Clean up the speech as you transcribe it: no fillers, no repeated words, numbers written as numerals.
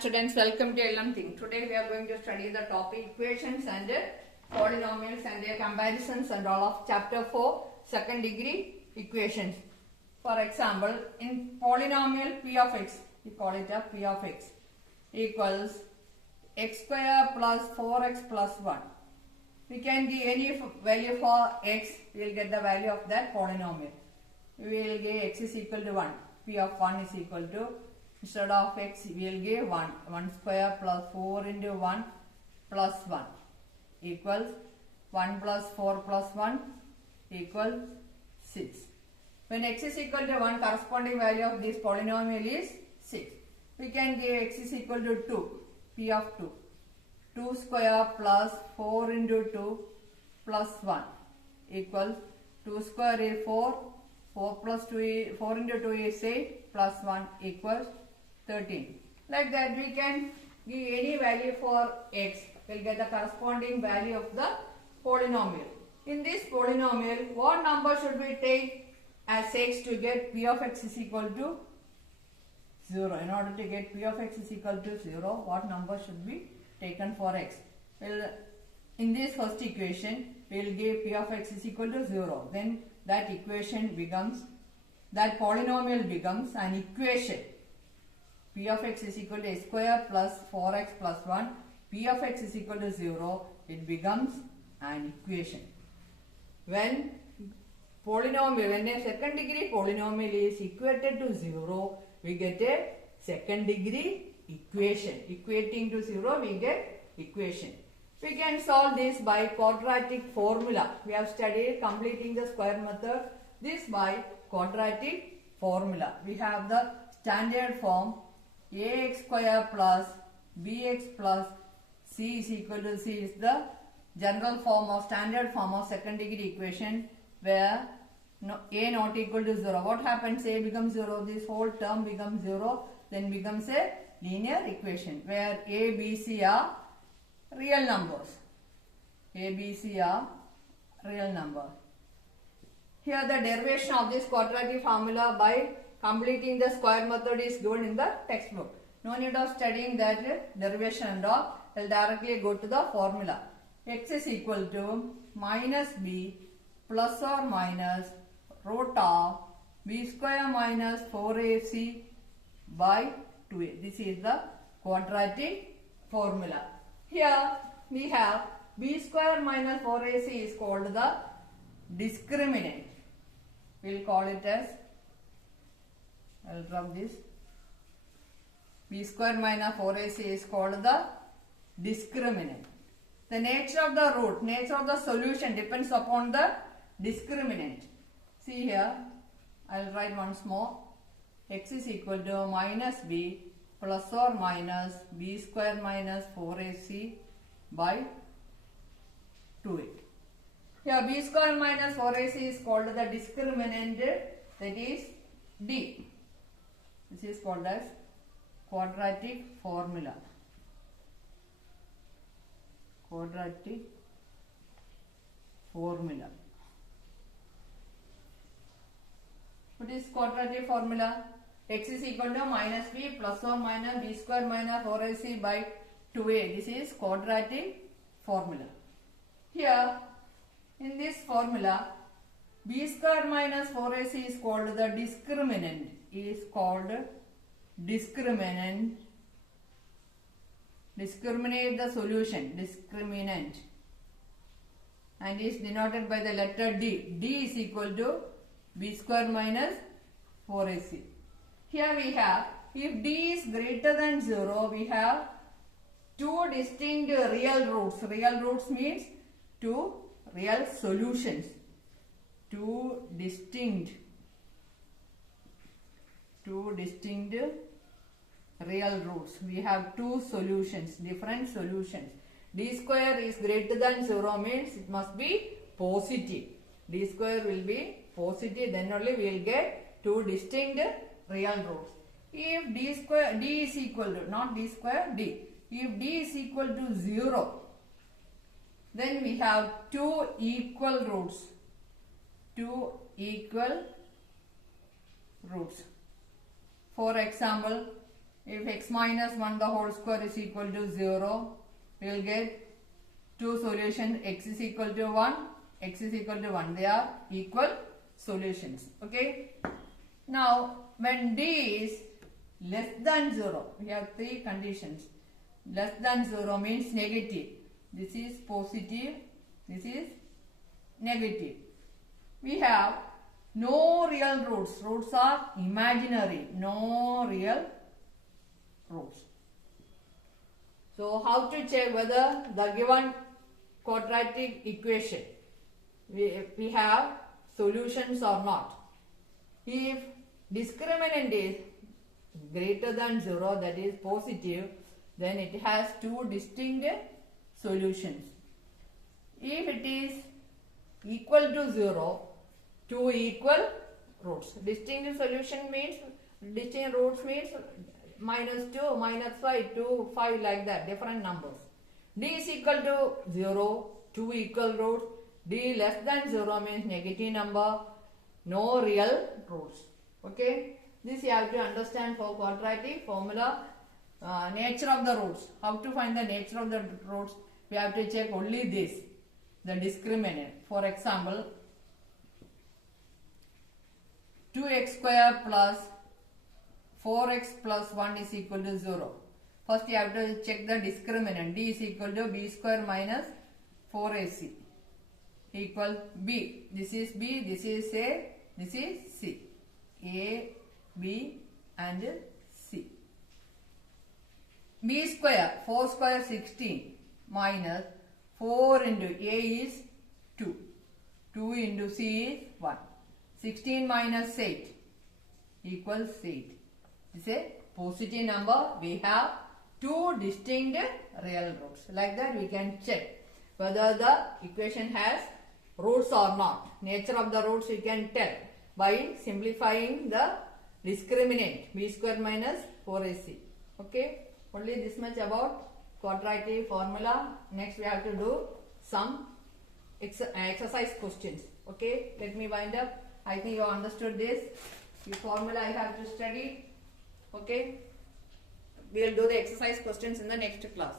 students, welcome to Learning. Today we are going to study the topic equations and polynomials and their comparisons and all of chapter 4 second degree equations. For example, in polynomial p of x, we call it a p of x equals x square plus 4x plus 1. We can give any value for x, we will get the value of that polynomial. We will give x is equal to 1, p of 1 is equal to, instead of x we will give 1, 1 square plus 4 into 1 plus 1 equals 1 plus 4 plus 1 equals 6. When x is equal to 1, corresponding value of this polynomial is 6. We can give x is equal to 2, p of 2. 2 square plus 4 into 2 plus 1 equals 2 square is 4, 4 plus 2 is, 4 into 2 is 8 plus 1 equals 13. Like that we can give any value for x. We will get the corresponding value of the polynomial. In this polynomial, what number should we take as x to get p of x is equal to 0? In order to get p of x is equal to 0, what number should be taken for x? Well, in this first equation, we will give p of x is equal to 0. Then that equation becomes, that polynomial becomes an equation. P of x is equal to x square plus 4x plus 1. P of x is equal to 0. It becomes an equation. When polynomial, when a second degree polynomial is equated to 0, we get a second degree equation. Equating to 0, we get equation. We can solve this by quadratic formula. We have studied completing the square method. This by quadratic formula. We have the standard form ax square plus bx plus c is equal to c is the general form of standard form of second degree equation where a not equal to 0. What happens? A becomes 0. This whole term becomes 0. Then becomes a linear equation where a, b, c are real numbers. A, b, c are real number. Here the derivation of this quadratic formula by completing the square method is given in the textbook. No need of studying that derivation and all. We will directly go to the formula. X is equal to minus b plus or minus root of b square minus 4ac by 2a. This is the quadratic formula. Here we have b square minus 4ac is called the discriminant. We will call it as, I will drop this, b square minus 4ac is called the discriminant. The nature of the root, nature of the solution depends upon the discriminant. See here, I will write once more. X is equal to minus b plus or minus b square minus 4ac by 2a. Here b square minus 4ac is called the discriminant, that is d. This is called as quadratic formula. Quadratic formula. What is quadratic formula? X is equal to minus b plus or minus b square minus 4ac by 2a. This is quadratic formula. Here in this formula, b square minus 4ac is called the discriminant. Is called discriminant. Discriminate the solution. Discriminant. And is denoted by the letter d. D is equal to b square minus 4ac. Here we have, if d is greater than 0, we have two distinct real roots. Real roots means two real solutions. Two distinct real roots. We have two solutions, different solutions. D square is greater than 0 means it must be positive. D square will be positive, then only we will get two distinct real roots. If d is equal to, not d square, d. If d is equal to 0, then we have two equal roots. Two equal roots. For example, If x minus 1 the whole square is equal to 0, we will get two solutions. X is equal to 1, x is equal to 1. They are equal solutions. Okay. Now, when d is less than 0, we have three conditions. Less than 0 means negative. This is positive. This is negative. We have no real roots. Roots are imaginary. No real roots. So, how to check whether the given quadratic equation we have solutions or not? If discriminant is greater than 0, that is positive, then it has two distinct solutions. If it is equal to 0, two equal roots. Distinct solution means, distinct roots means minus 2, minus 5, 2, 5 like that, different numbers. D is equal to 0, two equal roots. D less than 0 means negative number, no real roots. Okay, this you have to understand for quadratic formula. Nature of the roots. How to find the nature of the roots? We have to check only this, the discriminant. For example, 2x square plus 4x plus 1 is equal to 0. First you have to check the discriminant. D is equal to b square minus 4ac equal b. This is b, this is a, this is c. A, b and c. B square, 4 square 16 minus 4 into a is 2. 2 into c is 1. 16 minus 8 equals 8. This is a positive number. We have two distinct real roots. Like that we can check whether the equation has roots or not. Nature of the roots we can tell by simplifying the discriminant b square minus 4ac. Okay. Only this much about quadratic formula. Next we have to do some exercise questions. Okay. Let me wind up. I think you understood this. The formula I have to study. Okay. We will do the exercise questions in the next class.